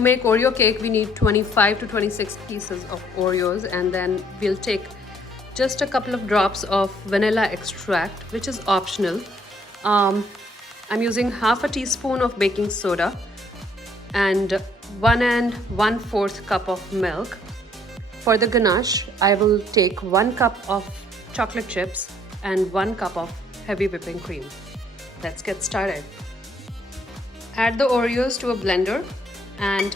To make Oreo cake, we need 25 to 26 pieces of Oreos, and then we'll take just a couple of drops of vanilla extract, which is optional. I'm using half a teaspoon of baking soda and 1 1/4 cup of milk. For the ganache, I will take 1 cup of chocolate chips and 1 cup of heavy whipping cream. Let's get started. Add the Oreos to a blender and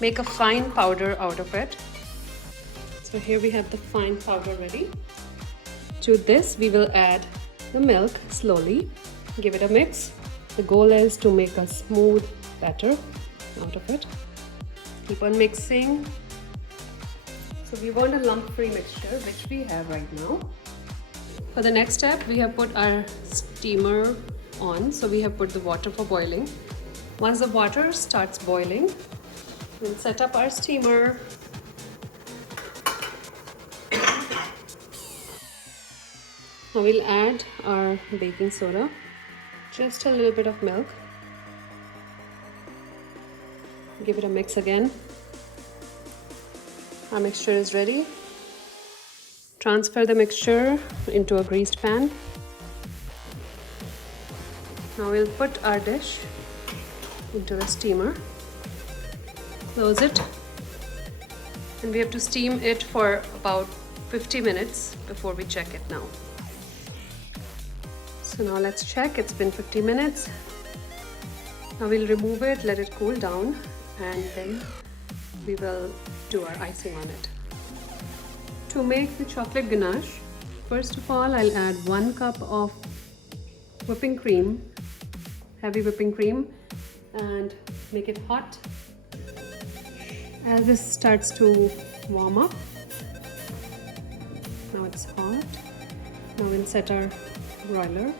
make a fine powder out of it. So here we have the fine powder ready. To this we will add the milk slowly. Give it a mix. The goal is to make a smooth batter out of it. Keep on mixing. So we want a lump-free mixture, which we have right now. For the next step, we have put our steamer on. So we have put the water for boiling. Once the water starts boiling, we'll set up our steamer. Now we'll add our baking soda, just a little bit of milk. Give it a mix again. Our mixture is ready. Transfer the mixture into a greased pan. Now we'll put our dish into the steamer. Close it. And we have to steam it for about 50 minutes before we check it now. So now let's check. It's been 50 minutes. Now we'll remove it, let it cool down, and then we will do our icing on it. To make the chocolate ganache, first of all, I'll add 1 cup of whipping cream, heavy whipping cream, and make it hot. As this starts to warm up, now it's hot. Now we'll set our broiler.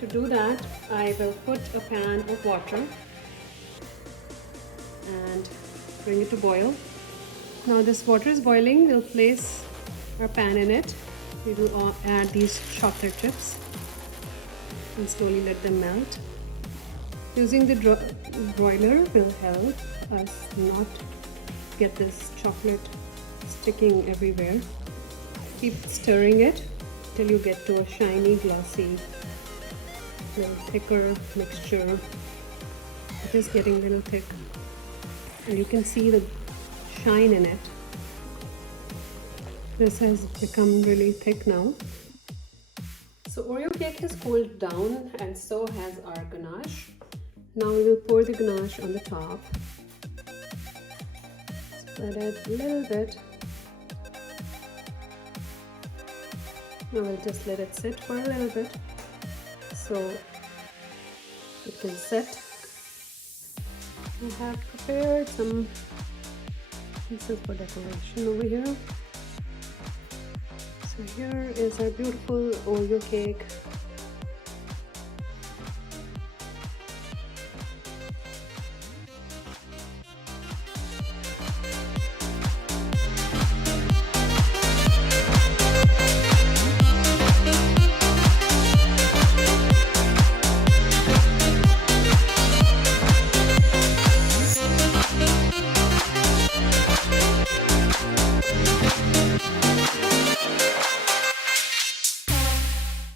To do that, I will put a pan of water and bring it to boil. Now this water is boiling. We'll place our pan in it. We will add these chocolate chips and slowly let them melt. Using the broiler will help us not get this chocolate sticking everywhere. Keep stirring it till you get to a shiny, glossy, little thicker mixture. It is getting a little thick, and you can see the shine in it. This has become really thick now. So Oreo cake has cooled down, and so has our ganache. Now we will pour the ganache on the top. Spread it a little bit. Now we'll just let it sit for a little bit so it can set. We have prepared some pieces for decoration over here. So here is our beautiful Oreo cake